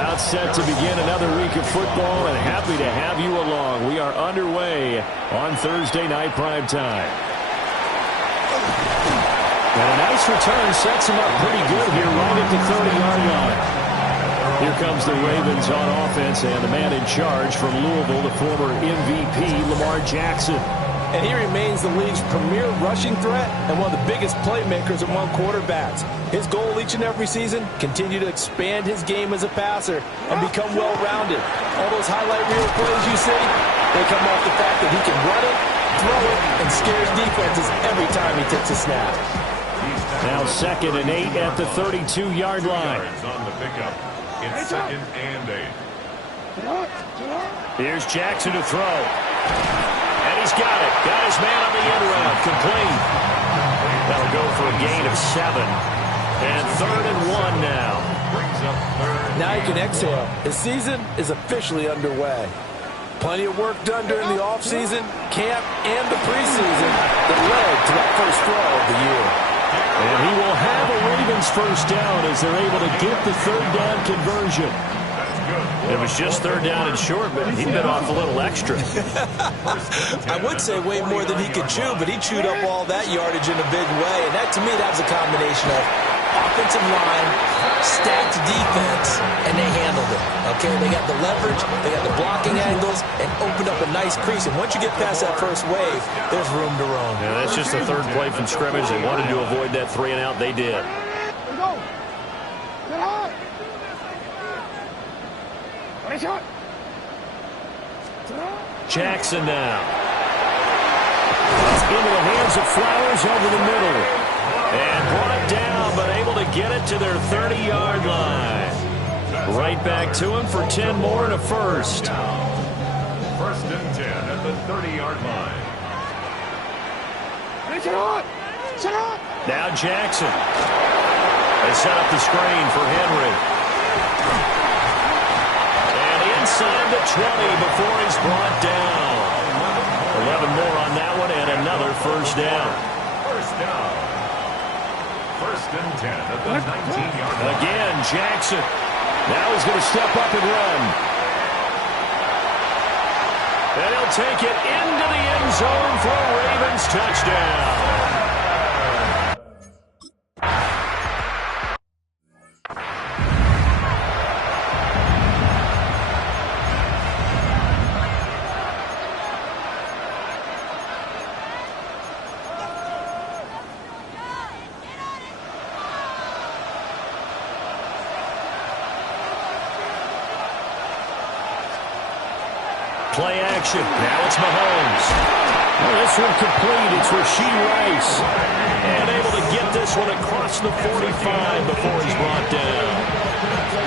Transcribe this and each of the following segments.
About set to begin another week of football, and happy to have you along. We are underway on Thursday night prime time. And a nice return sets him up pretty good here right at the 30-yard line. Here comes the Ravens on offense, and the man in charge from Louisville, the former MVP, Lamar Jackson. And he remains the league's premier rushing threat and one of the biggest playmakers among quarterbacks. His goal each and every season, continue to expand his game as a passer and become well-rounded. All those highlight reel plays you see, they come off the fact that he can run it, throw it, and scares defenses every time he takes a snap. Now 2nd and 8 at the 32-yard line. On the pickup. It's 2nd and 8. Here's Jackson to throw. And he's got it. Got his man on the end round. Complete. That'll go for a gain of 7. And 3rd and 1 now. Now he can exhale. His season is officially underway. Plenty of work done during the offseason, camp, and the preseason that led to that first throw of the year. And he will have a Ravens first down as they're able to get the 3rd down conversion. It was just 3rd down and short, but he bit off a little extra. I would say way more than he could chew, but he chewed up all that yardage in a big way. And that, to me, that was a combination of offensive line, stacked defense, and they handled it. Okay, they got the leverage, they got the blocking angles, and opened up a nice crease. And once you get past that first wave, there's room to roam. Yeah, that's just the 3rd play from scrimmage. They wanted to avoid that 3 and out. They did. Jackson now. Into the hands of Flowers over the middle. And brought down, but able to get it to their 30-yard line. Right back to him for 10 more and a first. 1st and 10 at the 30-yard line. Now Jackson. They set up the screen for Henry. Inside the 20 before he's brought down. 11 more on that one and another first down. First down. 1st and 10 at the 19-yard line. Again, Jackson. Now he's going to step up and run. And he'll take it into the end zone for a Ravens touchdown. Play action. Now it's Mahomes. Well, this one complete. It's Rashee Rice. And able to get this one across the 45 before he's brought down.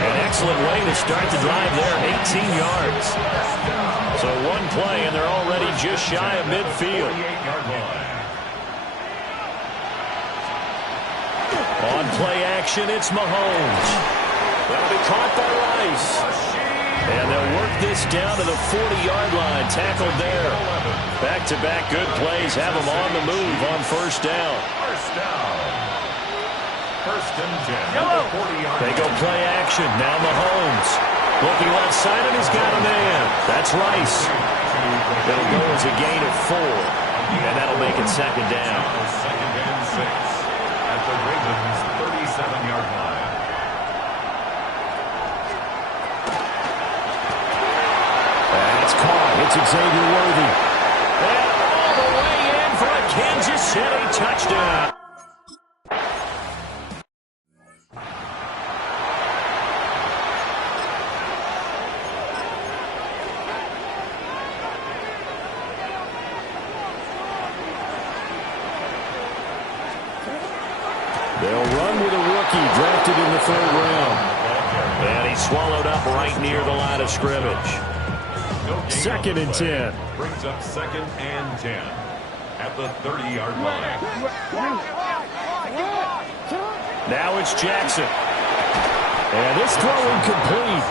An excellent way to start the drive there. 18 yards. So one play, and they're already just shy of midfield. On play action, it's Mahomes. That'll be caught by Rice. And they'll work this down to the 40-yard line. Tackled there. Back-to-back good plays have them on the move on first down. First down. 1st and 10 at the 40-yard line. They go play action. Now Mahomes. Looking left side, and he's got a man. That's Rice. It'll go as a gain of 4. And that'll make it 2nd down. 2nd and 6 at the Ravens 37-yard line. It's Xavier Worthy. And all the way in for a Kansas City touchdown. They'll run with a rookie drafted in the 3rd round. And he's swallowed up right near the line of scrimmage. 2nd and 10. Brings up 2nd and 10 at the 30-yard line. Now it's Jackson. And this throw incomplete.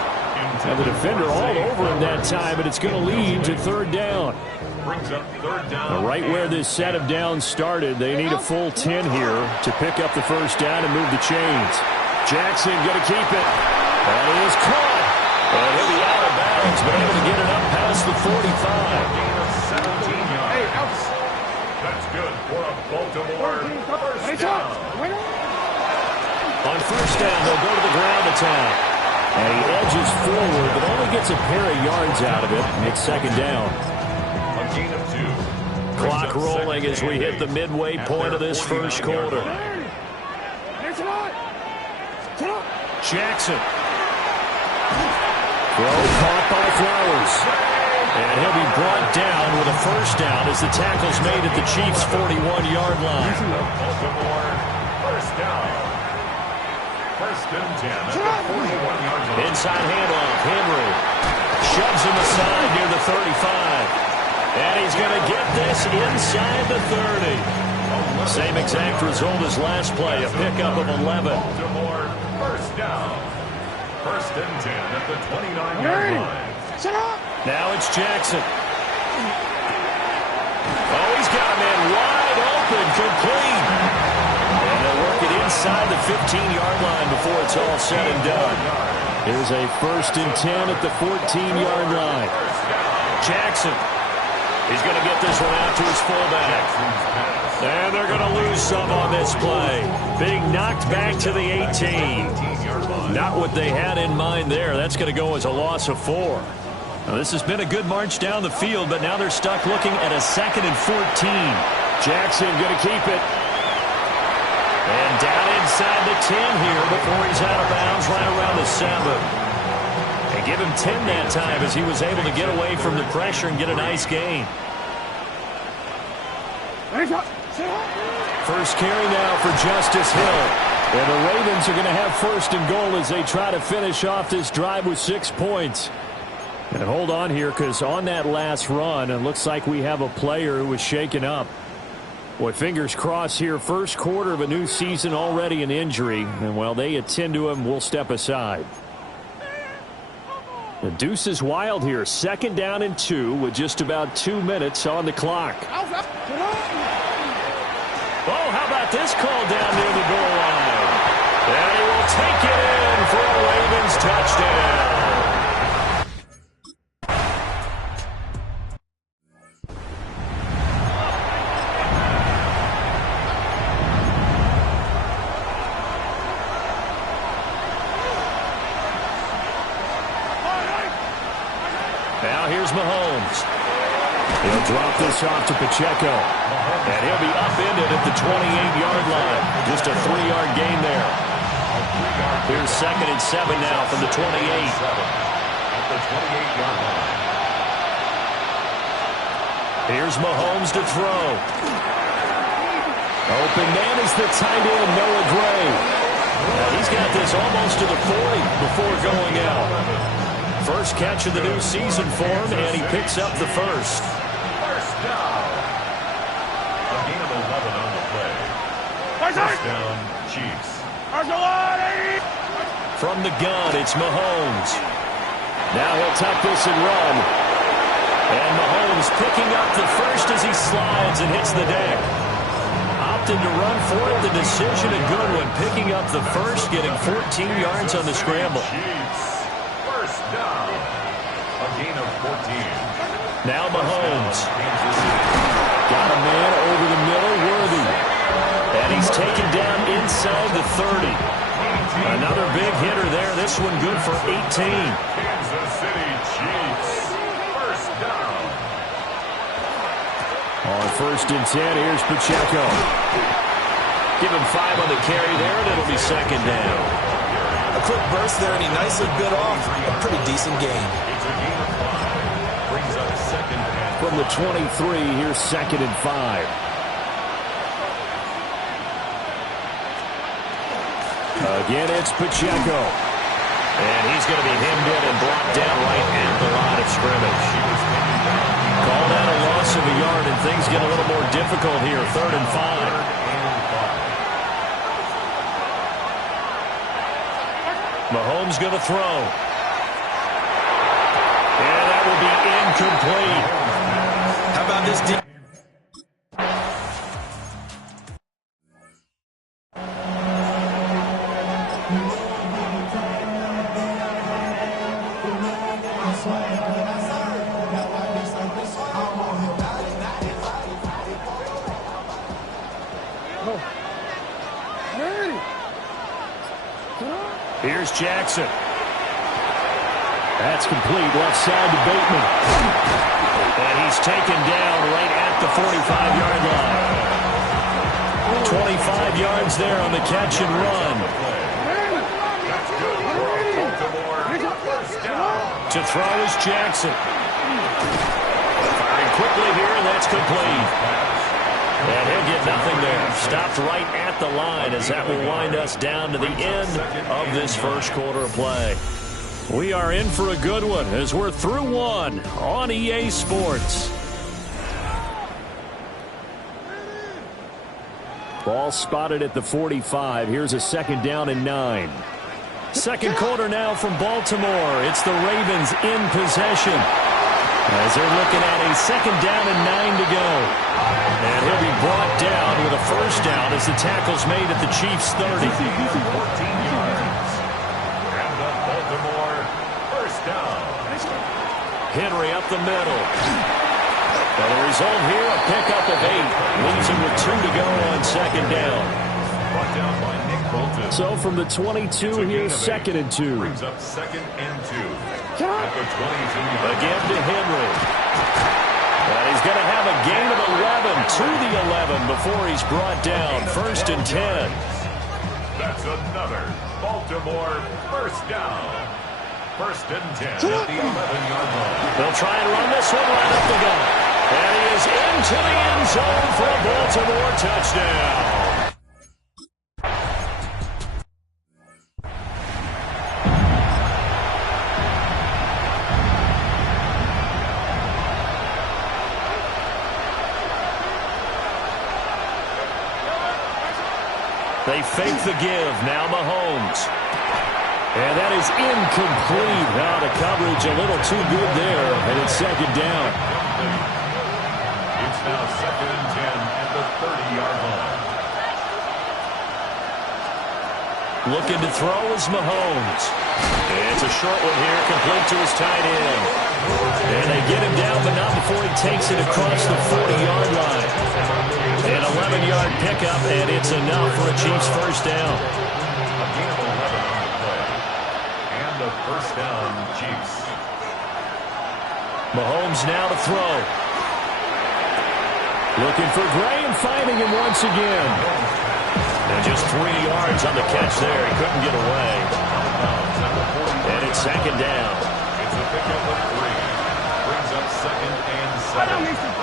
And the defender all over him that time, but it's going to lead to 3rd down. Brings up 3rd down. Right where this set of downs started, they need a full 10 here to pick up the first down and move the chains. Jackson going to keep it. That is caught. And he'll be out of bounds, but able to get it up past the 45. Gain of 17 yards. That's good for a Baltimore first down. On first down, they'll go to the ground attack. And he edges forward, but only gets a pair of yards out of it. And it's second down. A gain of 2. Clock rolling as we hit the midway point of this first quarter. Jackson. Throw caught by Flowers. And he'll be brought down with a first down as the tackle's made at the Chiefs' 41-yard line. Baltimore first down. First and 10 at the 41-yard line. Inside handoff. Henry shoves him aside near the 35. And he's going to get this inside the 30. Same exact result as last play, a pickup of 11. Baltimore first down. First and 10 at the 29-yard line. Now it's Jackson. Oh, he's got a man wide open, complete. And they'll work it inside the 15-yard line before it's all said and done. Here's a first and 10 at the 14-yard line. Jackson. He's going to get this one out to his fullback. And they're going to lose some on this play. Being knocked back to the 18. Not what they had in mind there. That's going to go as a loss of 4. Now, this has been a good march down the field, but now they're stuck looking at a second and 14. Jackson going to keep it. And down inside the 10 here before he's out of bounds right around the 7. And give him 10 that time as he was able to get away from the pressure and get a nice gain. First carry now for Justice Hill. And the Ravens are going to have first and goal as they try to finish off this drive with 6 points. And hold on here, because on that last run, it looks like we have a player who was shaken up. Boy, fingers crossed here. First quarter of a new season, already an injury. And while they attend to him, we'll step aside. The deuce is wild here. Second down and 2 with just about 2 minutes on the clock. Oh, how about this call down near the goal line? And he will take it in for a Ravens touchdown. Now here's Mahomes. He'll drop this off to Pacheco. And he'll be upended at the 28-yard line. Just a 3-yard gain there. Here's second and 7 now from the 28. At the 28-yard line. Here's Mahomes to throw. Open man is the tight end, Noah Gray. Now he's got this almost to the 40 before going out. First catch of the new season for him, and he picks up the first. First down. A gain of 11 on the play. First down, Chiefs. From the gun, it's Mahomes. Now he'll tuck this and run. And Mahomes picking up the first as he slides and hits the deck. Opted to run for it. The decision a good one. Picking up the first, getting 14 yards on the scramble. Chiefs. First down. A gain of 14. Now Mahomes. Got a man over the middle, Worthy. And he's taken down inside the 30. Another big hitter there. This one good for 18. Kansas City Chiefs. First down. On first and 10, here's Pacheco. Give him 5 on the carry there, and it'll be second down. A quick burst there, and he nicely bit off a pretty decent game. It's a gain of 5. Brings up second and From the 23, here's second and 5. Again, it's Pacheco. And he's going to be hemmed in and brought down right at the line of scrimmage. Called out a loss of a yard, and things get a little more difficult here. Third and 5. Mahomes going to throw. And that will be incomplete. How about this deep? Here's Jackson. That's complete. Left side to Bateman. And he's taken down right at the 45-yard line. 25 yards there on the catch and run. To throw is Jackson. Firing quickly here, and that's complete. And he'll get nothing there. Stopped right at the line as that will wind us down to the end of this first quarter of play. We are in for a good one as we're through one on EA Sports. Ball spotted at the 45. Here's a second down and 9. Second quarter now from Baltimore. It's the Ravens in possession as they're looking at a second down and 9 to go. And he'll be brought down with a first down as the tackle's made at the Chiefs' 30. 14 yards. And the Baltimore first down. Henry up the middle. And the result here, a pickup of 8. Leaves him with 2 to go on second down. Brought down by Nick Bolton. So from the 22, here's second and 2. Brings up second and 2. At the 22. Again to Henry. And he's going to have a gain of 11 to the 11 before he's brought down. First and 10. That's another Baltimore first down. First and 10 at the 11-yard line. They'll try and run this one right up the gut. And he is into the end zone for a Baltimore touchdown. They fake the give. Now Mahomes. And that is incomplete. Now the coverage a little too good there. And it's second down. It's now second and 10 at the 30-yard line. Looking to throw is Mahomes. And it's a short one here, complete to his tight end. And they get him down, but not before he takes it across the 40-yard line. An 11-yard pickup, and it's enough for a Chiefs first down. A gain of 11 on the play. And the first down, Chiefs. Mahomes now to throw. Looking for Gray and finding him once again. And just 3 yards on the catch there. He couldn't get away. And it's second down. It's a pickup of 3. Brings up second and 7.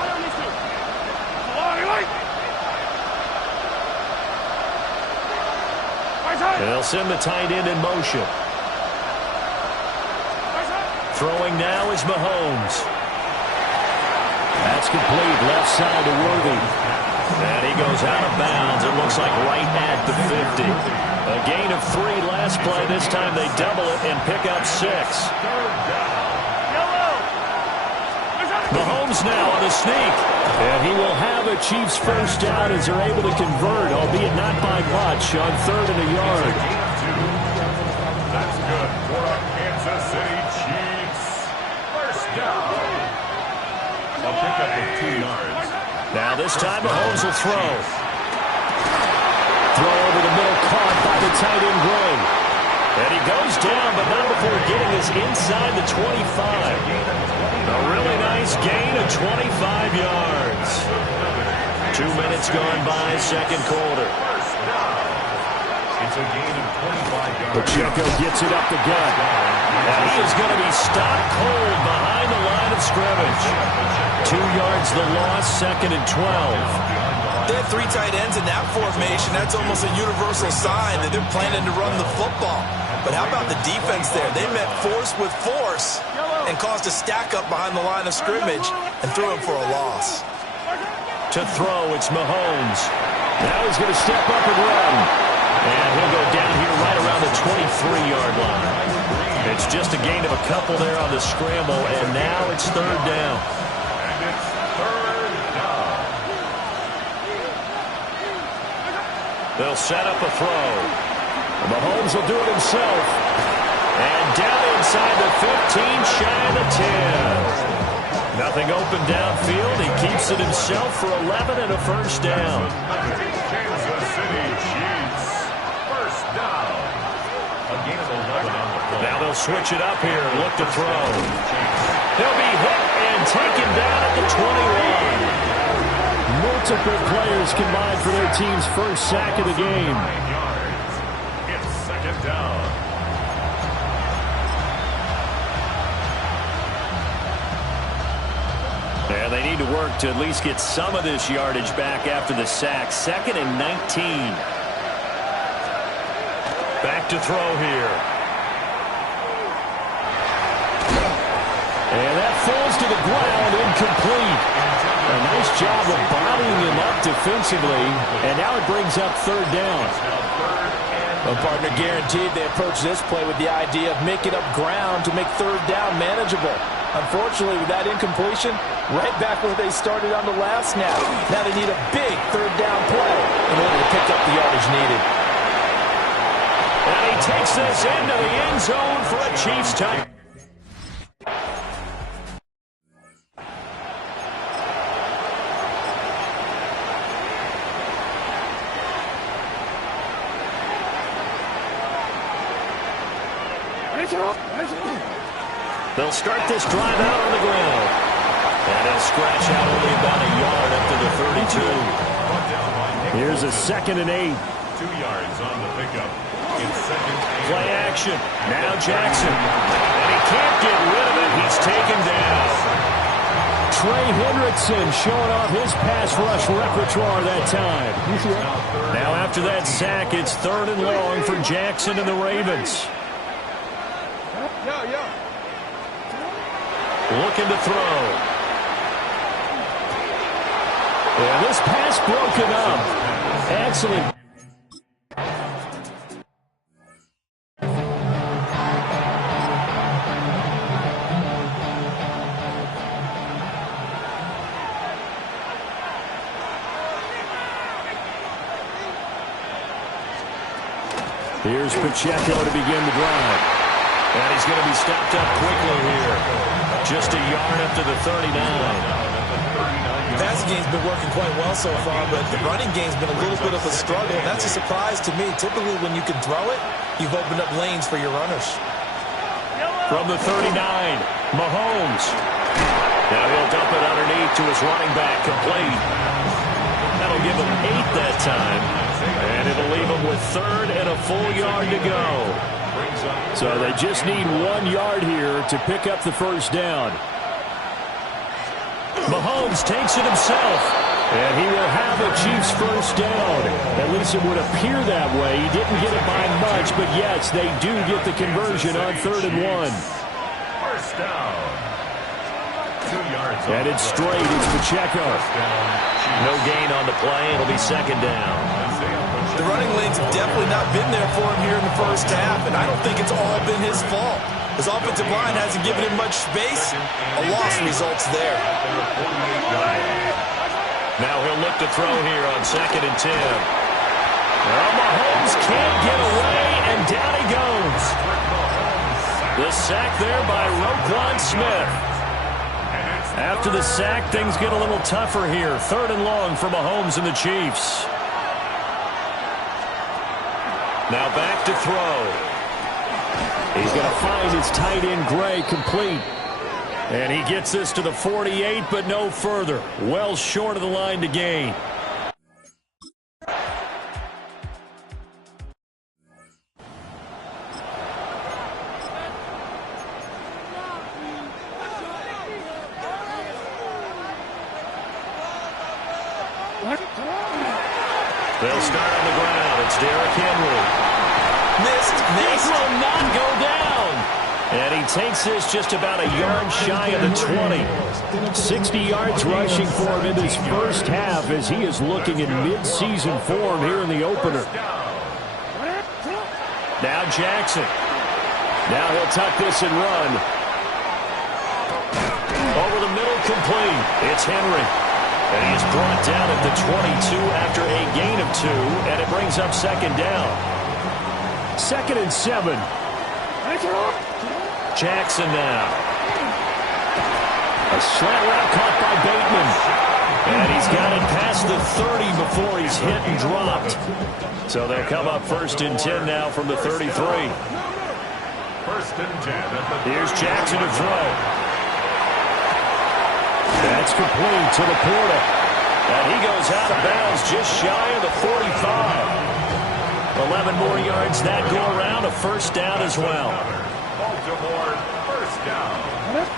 They'll send the tight end in motion. Throwing now is Mahomes. That's complete. Left side to Worthy. And he goes out of bounds. It looks like right at the 50. A gain of 3 last play. This time they double it and pick up 6. Mahomes now on the sneak. And he will have a Chiefs first down as they're able to convert, albeit not by much, on 3rd and a yard. That's good for a Kansas City Chiefs. First down. A pickup of 2 yards. Now this time Mahomes will throw. Throw over the middle, caught by the tight end Gray. And he goes down, but not before getting us inside the 25. A really nice gain of 25 yards. 2 minutes gone by, second quarter. It's a gain of 25 yards. Pacheco gets it up the gut. And he is going to be stopped cold behind the line of scrimmage. 2 yards the loss, second and 12. They have 3 tight ends in that formation. That's almost a universal sign that they're planning to run the football. But how about the defense there? They met force with force and caused a stack up behind the line of scrimmage and threw him for a loss. To throw, it's Mahomes. Now he's going to step up and run. And he'll go down here right around the 23-yard line. It's just a gain of a couple there on the scramble, and now it's 3rd down. And it's 3rd down. They'll set up a throw. Mahomes will do it himself. And down inside the 15, shy of the 10. Nothing open downfield. He keeps it himself for 11 and a first down. Kansas City Chiefs. First down. A gain of switch it up here and look to throw. He'll be hit and taken down at the 21. Multiple players combined for their team's first sack of the game. 9 yards. It's second down. And they need to work to at least get some of this yardage back after the sack. 2nd and 19. Back to throw here. And that falls to the ground, incomplete. A nice job of bodying him up defensively, and now it brings up 3rd down. Well, partner, guaranteed they approach this play with the idea of making up ground to make 3rd down manageable. Unfortunately, with that incompletion, right back where they started on the last snap. Now they need a big 3rd down play in order to pick up the yardage needed. And he takes this into the end zone for a Chiefs touchdown. They'll start this drive out on the ground. And they'll scratch out only about a yard up to the 32. Here's a 2nd and 8. 2 yards on the pickup. It's 2nd and 8. Play action. Now Jackson. And he can't get rid of it. He's taken down. Trey Hendrickson showing off his pass rush repertoire that time. Now after that sack, it's 3rd and long for Jackson and the Ravens. Looking to throw. Yeah, this pass broken up. Excellent. Here's Pacheco to begin the drive. And he's going to be stopped up quickly here. Just a yard up to the 39. The passing game's been working quite well so far, but the running game's been a little bit of a struggle, and that's a surprise to me. Typically, when you can throw it, you've opened up lanes for your runners. From the 39, Mahomes. Now he'll dump it underneath to his running back, complete. That'll give him 8 that time, and it'll leave him with 3rd and a full yard to go. So they just need 1 yard here to pick up the 1st down. Mahomes takes it himself. And he will have a Chiefs 1st down. At least it would appear that way. He didn't get it by much, but yes, they do get the conversion on 3rd and 1. 1st down. 2 yards. And it's straight. It's Pacheco. No gain on the play. It'll be 2nd down. The running lanes have definitely not been there for him here in the first half, and I don't think it's all been his fault. His offensive line hasn't given him much space. A loss results there. Now he'll look to throw here on 2nd and 10. Well, Mahomes can't get away, and down he goes. The sack there by Roquan Smith. After the sack, things get a little tougher here. 3rd and long for Mahomes and the Chiefs. Now back to throw. He's going to find his tight end, Gray, complete. And he gets this to the 48, but no further. Well short of the line to gain. They'll start on the ground. It's Derrick Henry. Missed. This will not go down. And he takes this just about a yard shy of the 20. 60 yards rushing for him in this first half as he is looking in mid-season form here in the opener. Now Jackson. Now he'll tuck this and run. Over the middle, complete. It's Henry. And he is brought down at the 22 after a gain of 2, and it brings up 2nd down. 2nd and 7. Jackson now. A slant route caught by Bateman. And he's got it past the 30 before he's hit and dropped. So they'll come up 1st and 10 now from the 33. First and 10 at the Here's Jackson to throw. That's complete to Laporta. And he goes out of bounds just shy of the 45. 11 more yards that go around, a first down as well. Baltimore, first down.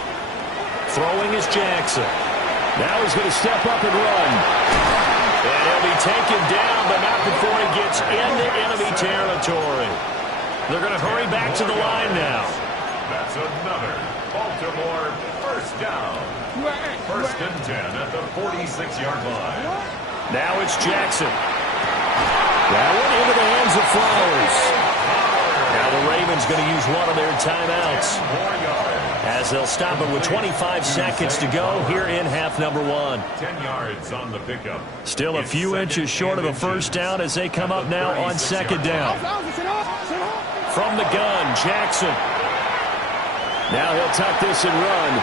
Throwing is Jackson. Now he's going to step up and run. And he'll be taken down, but not before he gets into enemy territory. They're going to hurry back to the line now. That's another Baltimore first down. First and 10 at the 46-yard line. Now it's Jackson. That one into the hands of Flowers. Now the Ravens going to use one of their timeouts, 4 yards. as they'll stop it with 25 seconds to go here in half number 1. 10 yards on the pickup. Still a few inches short of a first down as they come up now on second down. From the gun, Jackson. Now he'll tuck this and run.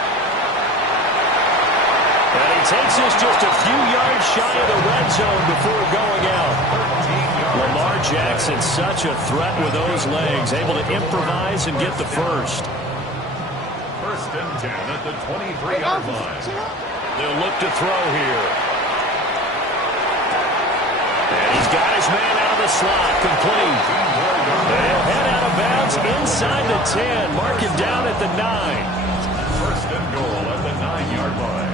And he takes this just a few yards shy of the red zone before going out. Lamar Jackson, such a threat with those legs, able to improvise and get the first. First and 10 at the 23-yard line. They'll look to throw here. And he's got his man out of the slot, complete. They'll head out of bounds inside the 10, mark it down at the 9. First and goal at the 9-yard line.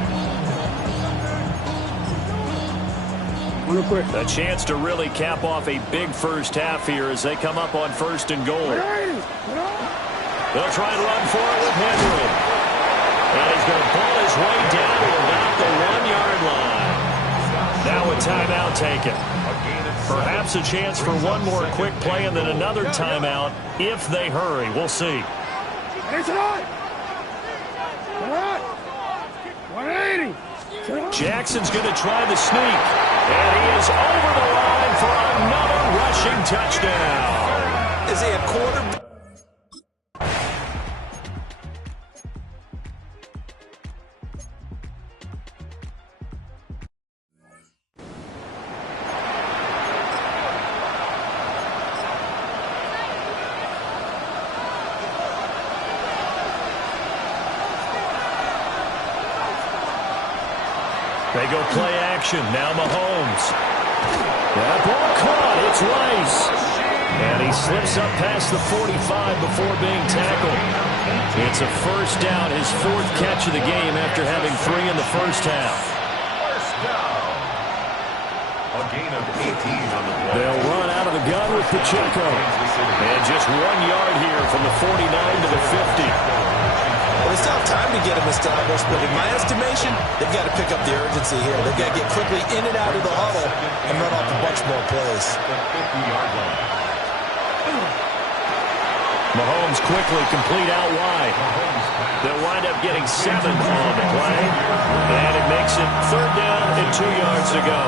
A chance to really cap off a big first half here as they come up on first and goal. They'll try and run for it with Henry. And he's going to pull his way down to about the 1-yard line. Now a timeout taken. Perhaps a chance for one more quick play and then another timeout if they hurry. We'll see. Jackson's going to try the sneak. And he is over the line for another rushing touchdown. Is he a quarterback? They go play action. Now Mahomes. That ball caught. It's Rice. And he slips up past the 45 before being tackled. It's a first down, his 4th catch of the game after having 3 in the first half. First down. A gain of 18 on the play. They'll run out of the gun with Pacheco. And just 1 yard here from the 49 to the 50. Well, it's not time to get him established, but in my estimation, they've got to pick up the urgency here. They've got to get quickly in and out of the huddle and run off a bunch more plays. The 50-yard line. Mahomes quickly complete out wide. They'll wind up getting 7 on the play. And it makes it 3rd down and 2 yards to go.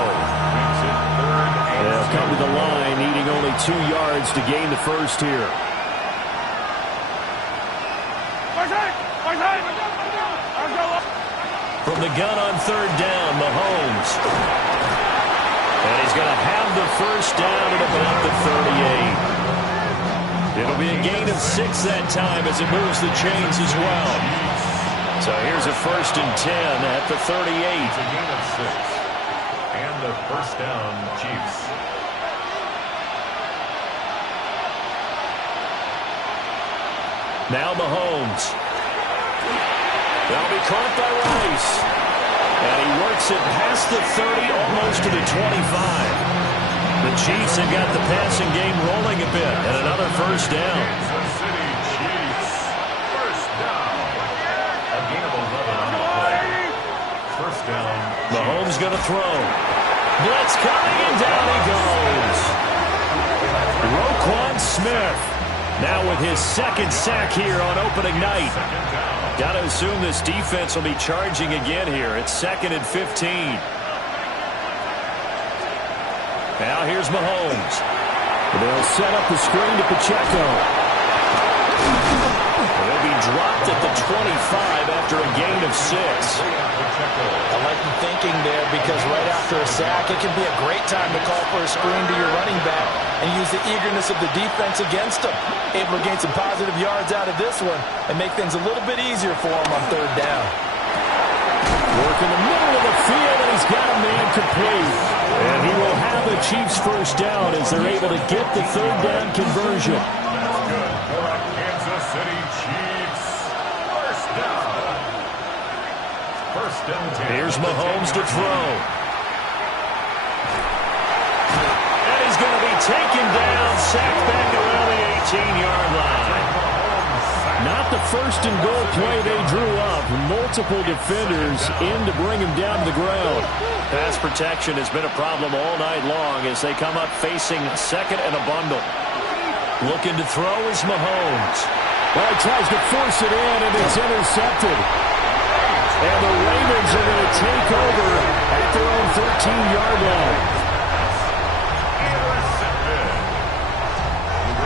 They'll come to the line, needing only 2 yards to gain the first here. From the gun on 3rd down, Mahomes. And he's going to have the first down at about the 38. It'll be a gain of 6 that time as it moves the chains as well. So here's a 1st and 10 at the 38. It's a gain of 6. And a first down, Chiefs. Now Mahomes. They'll be caught by Rice. And he works it past the 30, almost to the 25. The Chiefs have got the passing game rolling a bit. And another first down. Kansas City Chiefs. First down. A gain of 11 on the play. First down. Mahomes going to throw. Blitz coming, and down he goes. Roquan Smith. Now with his 2nd sack here on opening night. Got to assume this defense will be charging again here. It's 2nd and 15. Now here's Mahomes. They'll set up the screen to Pacheco. They'll be dropped at the 25 after a gain of 6. I like the thinking there because right after a sack, it can be a great time to call for a screen to your running back. and use the eagerness of the defense against him. Able to gain some positive yards out of this one and make things a little bit easier for him on third down. Work in the middle of the field, and he's got a man complete. And he will have the Chiefs first down as they're able to get the third down conversion. That's good for a Kansas City Chiefs. First down. First and 10. Here's Mahomes to throw. And he's going to be taken down, sacked back around the 18-yard line. Not the first and goal play they drew up. Multiple defenders in to bring him down to the ground. Pass protection has been a problem all night long as they come up facing second and a bundle. Looking to throw is Mahomes. Well, he tries to force it in, and it's intercepted. And the Ravens are going to take over at their own 13-yard line.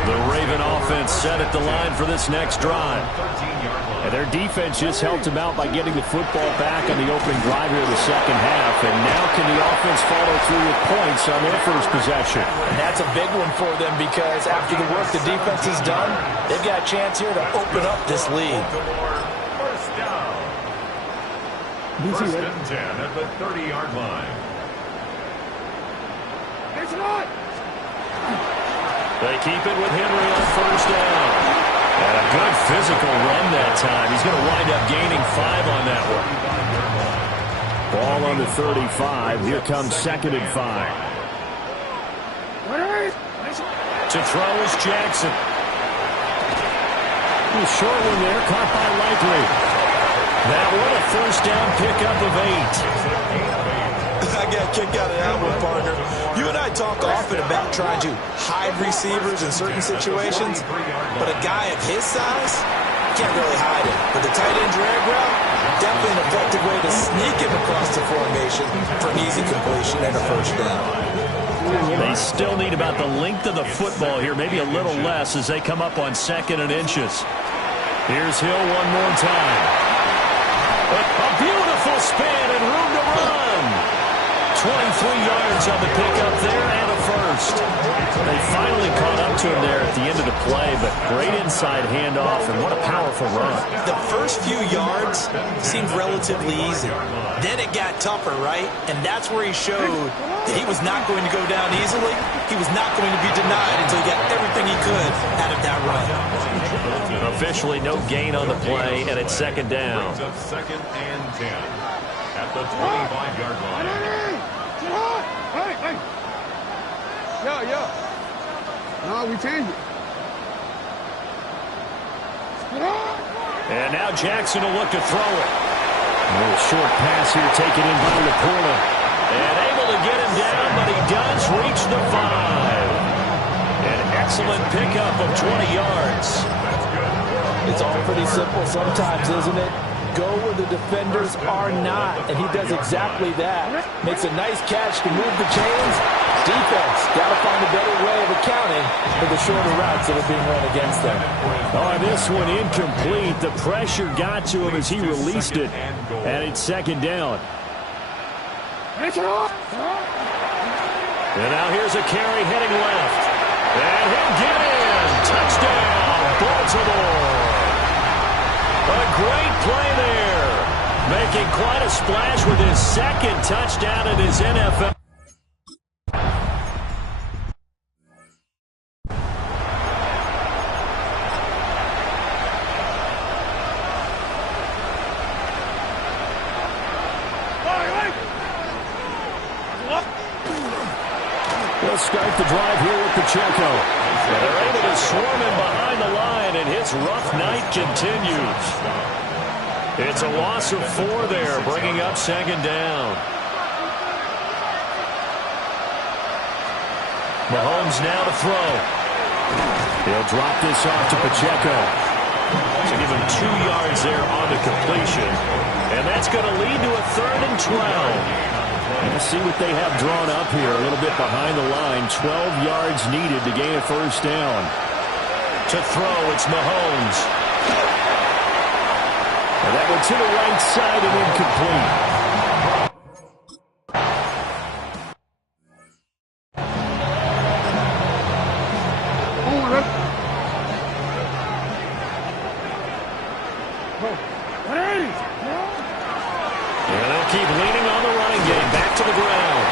The Raven offense set at the line for this next drive. And their defense just helped them out by getting the football back on the opening drive here in the second half. And now can the offense follow through with points on their first possession? And that's a big one for them because after the work the defense has done, they've got a chance here to open up this lead. First down. First and 10 at the 30-yard line. They keep it with Henry on first down. And a good physical run that time. He's going to wind up gaining 5 on that one. Ball on the 35. Here comes second and 5. To throw is Jackson. Short one there, caught by Likely. That one a first down pickup of 8. I got a kick out of that one, partner. You and I talk often about trying to hide receivers in certain situations, but a guy of his size can't really hide it. But the tight end drag route, definitely an effective way to sneak him across the formation for an easy completion and a first down. They still need about the length of the football here, maybe a little less as they come up on second and inches. Here's Hill one more time. A beautiful spin and room to run. 23 yards on the pickup there and a first. They finally caught up to him there at the end of the play, but great inside handoff, and what a powerful run. The first few yards seemed relatively easy. Then it got tougher, right? And that's where he showed that he was not going to go down easily. He was not going to be denied until he got everything he could out of that run. Officially no gain on the play, and it's second down. Second and 10 at the 25-yard line. No, we changed it. And now Jackson will look to throw it. A little short pass here taken in by Laporta. And able to get him down, but he does reach the 5. An excellent pickup of 20 yards. It's all pretty simple sometimes, isn't it? Go where the defenders are not, and he does exactly that. Makes a nice catch to move the chains. Defense got to find a better way of accounting for the shorter routes that are being run against them. Oh, this one incomplete. The pressure got to him as he released it, and it's second down. And now here's a carry heading left. And he'll get in. Touchdown, Baltimore. A great play there. Making quite a splash with his second touchdown in his NFL. They'll start the drive here with Pacheco. And they're able to swarm him behind the line, and his rough night continues. It's a loss of 4 there, bringing up second down. Mahomes now to throw. He'll drop this off to Pacheco. To give him 2 yards there on the completion. And that's going to lead to a 3rd and 12. Let's see what they have drawn up here. A little bit behind the line. 12 yards needed to gain a first down. To throw, it's Mahomes. And that one to the right side and incomplete. to the ground.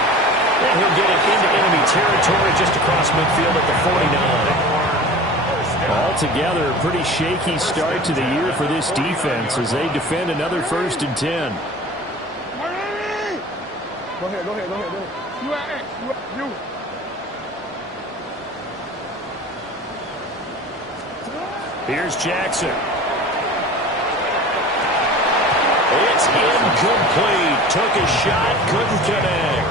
And he'll get it into enemy territory just across midfield at the 49. Altogether, a pretty shaky start to the year for this defense as they defend another 1st and 10. Go ahead. You. Here's Jackson. It's incomplete. Took a shot, couldn't connect.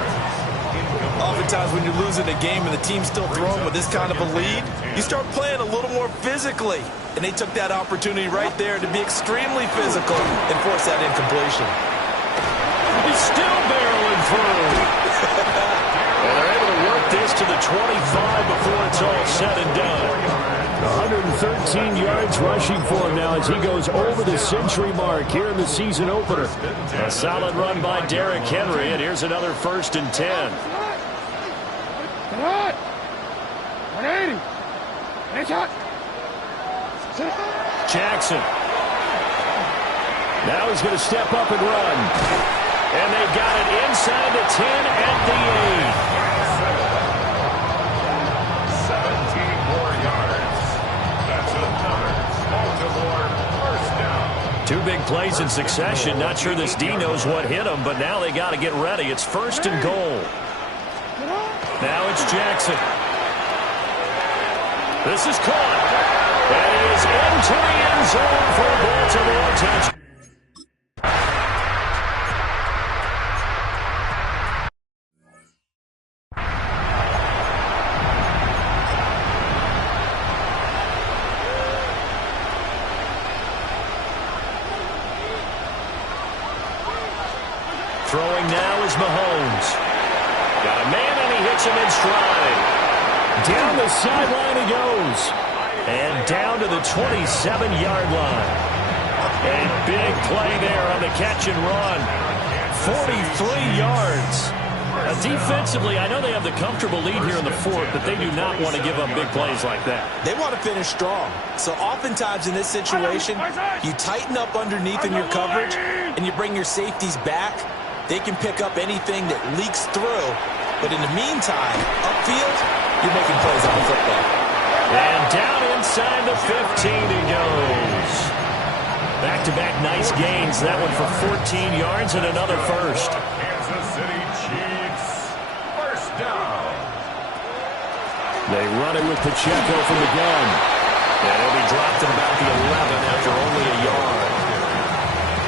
Oftentimes when you're losing a game and the team's still throwing with this kind of a lead, you start playing a little more physically. And they took that opportunity right there to be extremely physical and force that incompletion. He's still barreling through. And they're able to work this to the 25 before it's all said and done. 113 yards rushing for him now as he goes over the century mark here in the season opener. A solid run by Derrick Henry, and here's another 1st and 10. 180. Headshot. Jackson. Now he's going to step up and run. And they got it inside the 10 at the 17 more yards. That's another Baltimore first down. 2 big plays in succession. Not sure this D knows what hit him, but now they got to get ready. It's 1st and goal. Now it's Jackson. This is caught. That is into the end zone for a Baltimore touchdown. Throwing now is Mahomes. Got a man and he hits him in stride. Down the sideline he goes. And down to the 27-yard line. And big play there on the catch and run. 43 yards. Defensively, I know they have the comfortable lead here in the 4th, but they do not want to give up big plays like that. They want to finish strong. So oftentimes in this situation, you tighten up underneath in your coverage and you bring your safeties back. They can pick up anything that leaks through. But in the meantime, upfield, you're making plays on the football. And down inside the 15 he goes. Back-to-back nice gains. That one for 14 yards and another first. Kansas City Chiefs first down. They run it with Pacheco from the gun. And he'll be dropped at about the 11 after only a yard.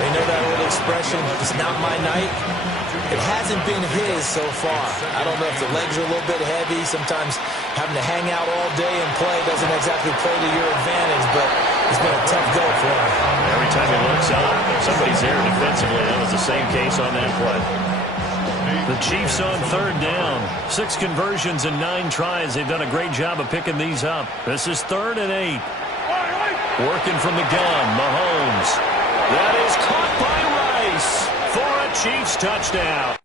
They know that old expression, it's not my night. It hasn't been his so far. I don't know if the legs are a little bit heavy. Sometimes having to hang out all day and play doesn't exactly play to your advantage, but it's been a tough go for him. Every time he looks up, somebody's there defensively. That was the same case on that play. The Chiefs on 3rd down. 6 conversions and 9 tries. They've done a great job of picking these up. This is 3rd and 8. Working from the gun, Mahomes. That is caught by Rice for a Chiefs touchdown.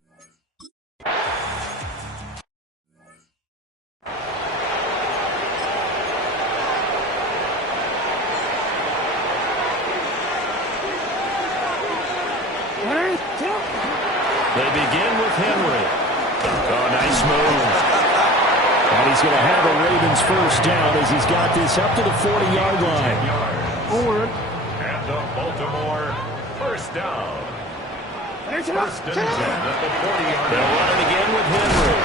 They begin with Henry. Oh, nice move. And he's going to have a Ravens first down as he's got this up to the 40-yard line. Forward. And the Baltimore first down. First and 10 at the 40-yard They'll line. run it again with Henry.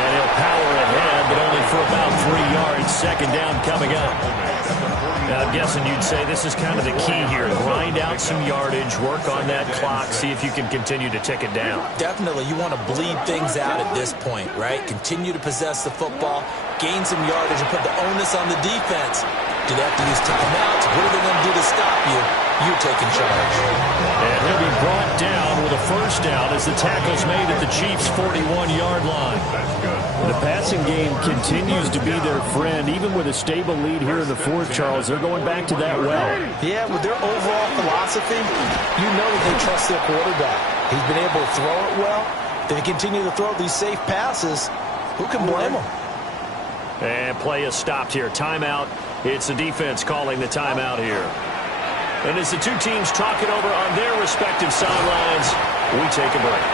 And he'll power ahead, but only for about 3 yards. 2nd down coming up. Now, I'm guessing you'd say this is kind of the key here. Grind out some yardage, work on that clock, see if you can continue to tick it down. Definitely, you want to bleed things out at this point, right? Continue to possess the football, gain some yardage, and put the onus on the defense. Do they have to use timeouts? What are they going to do to stop you? You're taking charge. And he'll be brought down with a first down as the tackle's made at the Chiefs' 41-yard line. The passing game continues to be their friend. Even with a stable lead here in the 4th, Charles, they're going back to that well. Yeah, with their overall philosophy, you know that they trust their quarterback. He's been able to throw it well. They continue to throw these safe passes. Who can blame them? And play is stopped here. Timeout. It's the defense calling the timeout here. And as the two teams talk it over on their respective sidelines, we take a break.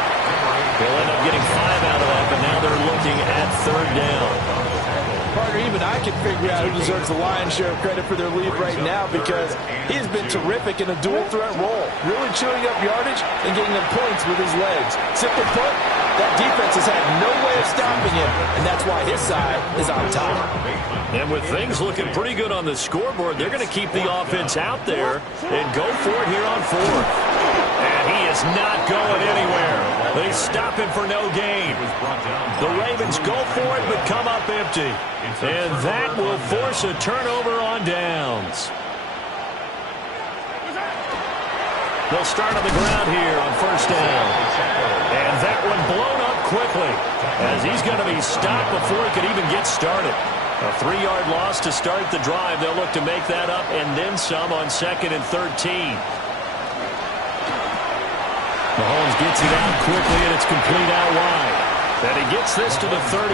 They'll end up getting 5 out of that, but now they're looking at 3rd down. Partner, even I can figure out who deserves the lion's share of credit for their lead right now because he's been terrific in a dual threat role, really chewing up yardage and getting them points with his legs. Simply put, that defense has had no way of stopping him, and that's why his side is on top. And with things looking pretty good on the scoreboard, they're going to keep the offense out there and go for it here on 4th. And he is not going anywhere. They stop him for no gain. The Ravens go for it but come up empty. And that will force a turnover on downs. They'll start on the ground here on 1st down. And that one blown up quickly as he's going to be stopped before he could even get started. A 3-yard loss to start the drive. They'll look to make that up and then some on 2nd and 13. Mahomes gets it out quickly, and it's complete out wide. And he gets this to the 35.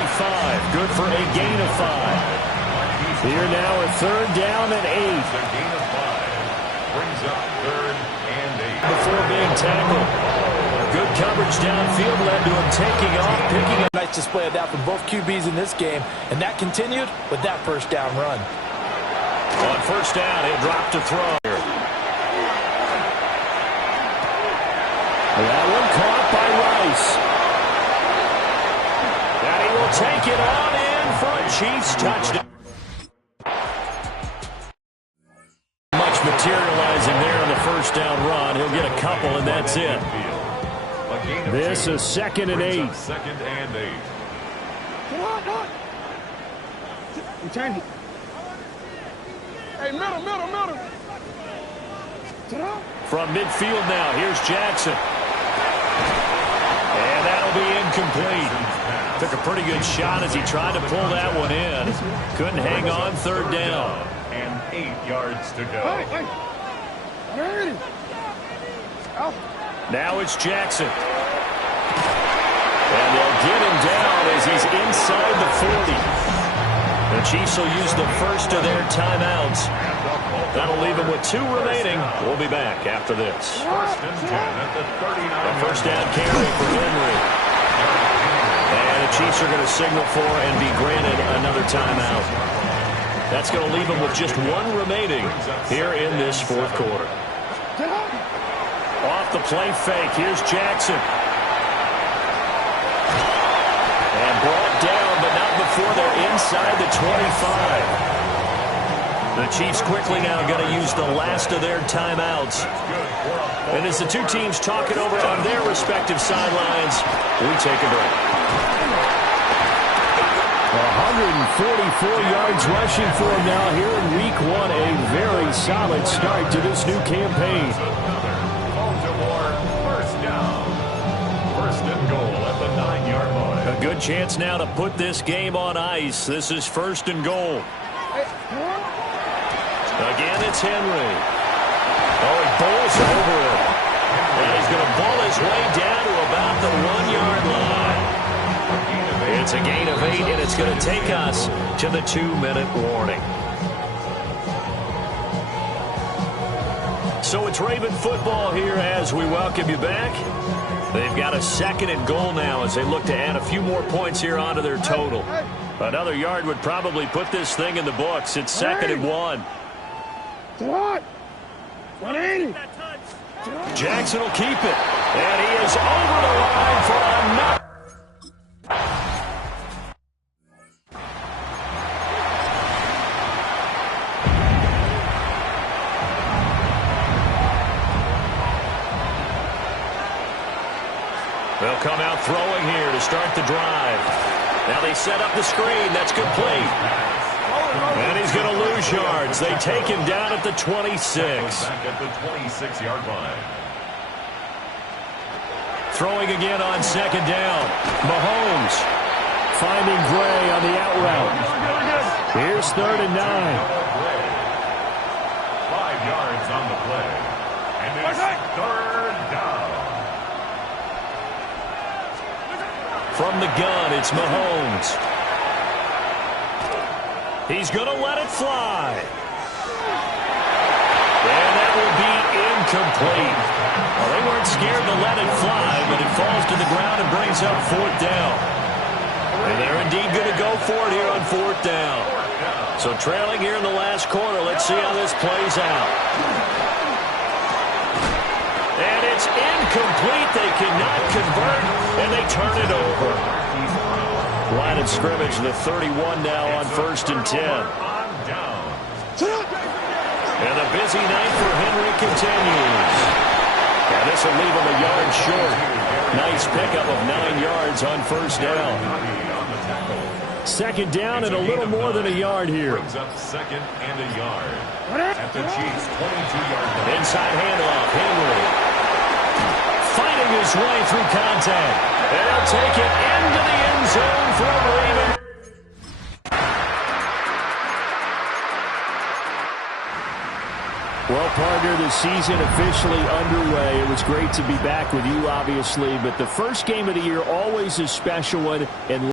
Good for a gain of 5. Here now a 3rd down and 8. The gain of 5 brings up 3rd and 8. Before being tackled. Good coverage downfield led to him taking off, picking up. Nice display of that from both QBs in this game, and that continued with that 1st down run. On 1st down, he'll drop to throw. That one caught by Rice. And he will take it on in for a Chiefs touchdown. Much materializing there on the 1st down run. He'll get a couple, and that's it. This is 2nd and 8. 2nd and 8. Come on. You change it. Hey, middle. Sit up. From midfield now, here's Jackson. And that'll be incomplete. Took a pretty good shot as he tried to pull that one in. Couldn't hang on 3rd down. And 8 yards to go. Hey. Ready. Out. Now it's Jackson. And they'll get him down as he's inside the 40. The Chiefs will use the first of their timeouts. That'll leave them with 2 remaining. We'll be back after this. 1st and 10 at the 39. A 1st down carry for Henry. And the Chiefs are going to signal for and be granted another timeout. That's going to leave them with just 1 remaining here in this 4th quarter. Off the play fake, here's Jackson. And brought down, but not before they're inside the 25. The Chiefs quickly now going to use the last of their timeouts. And as the 2 teams talk it over on their respective sidelines, we take a break. 144 yards rushing for him now here in Week 1. A very solid start to this new campaign. Baltimore, 1st down. 1st and goal at the 9-yard line. A good chance now to put this game on ice. This is 1st and goal. Again, it's Henry. Oh, he bowls over it. And he's going to bowl his way down to about the 1-yard line. It's a gain of 8, and it's going to take us to the 2-minute warning. So it's Raven football here as we welcome you back. They've got a 2nd and goal now as they look to add a few more points here onto their total. Another yard would probably put this thing in the books. It's 2nd and 1. What? 180. Jackson will keep it. And he is over the line for another. They'll come out throwing here to start the drive. Now they set up the screen. That's complete. And he's going to lose yards. They take him down at the 26. Back at the 26-yard line. Throwing again on 2nd down. Mahomes Finding Gray on the out route. Here's 3rd and 9. 5 yards on the play. And it's 3rd down. from the gun. It's Mahomes. He's going to let it fly. And that will be incomplete. Well, they weren't scared to let it fly, but it falls to the ground and brings up 4th down. And they're indeed going to go for it here on 4th down. So trailing here in the last quarter. Let's see how this plays out. And it's incomplete. They cannot convert, and they turn it over. Line of scrimmage, the 31 now on 1st and 10. And the busy night for Henry continues. And this will leave him a yard short. Nice pickup of 9 yards on 1st down. 2nd down and a little more than a yard here. Brings up 2nd and a yard. At the Chiefs' 22-yard line. Inside handoff, Henry. Fighting his way through contact. And he'll take it into the end zone for a Raven. Well, partner, the season officially underway. It was great to be back with you, obviously, but the first game of the year always a special one. And